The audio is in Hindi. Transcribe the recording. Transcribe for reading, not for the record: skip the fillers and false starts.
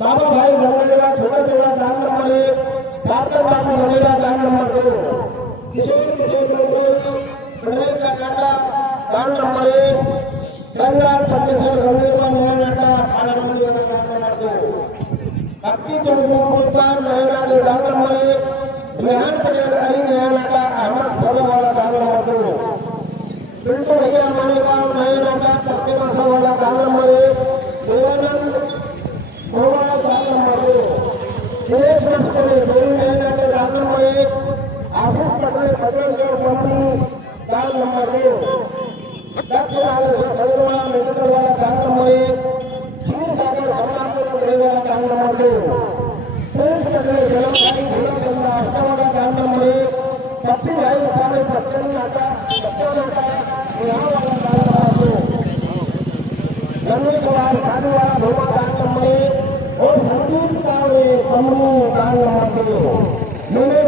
बाबा भाई गंगेरा छोटा छोटा दान नंबर 1 सार्थक बाबू गंगेरा दान नंबर 2 किशोर किशोर गणेश का काटा दान नंबर 1 गंगार पंचेश्वर गंगेरा नया नाटा दान नंबर 2 भक्ति चौधरी नया दान नंबर 1 ध्यान पटेल हरी नया नाटा अहमद सोले वाला दान नंबर 2 पिंटू भैया मालेगांव नया नाटा सत्य वाला दान नंबर 1 देवानंद गोवा दान नंबर 2 सुरेश पटेल दोनों नया नाटे दान नंबर 1 आशीष पटेल बजरंग कंपनी दान नंबर 2 दक्षिण सदरवा मेडिकल वाला दान नंबर 1 क्षीर सागर समाजपुर वाला दान नंबर 2 सुरेश पटेल जलमभाई भूला अष्टवाला दान नंबर 1 पप्पी भाई सारे सत्तर नाटा यहाँ वाला दान नंबर 2 गंगे कुमार साधु वाला भोमा दान नंबर 1 और संदीप का समूह दान नंबर 2 मैंने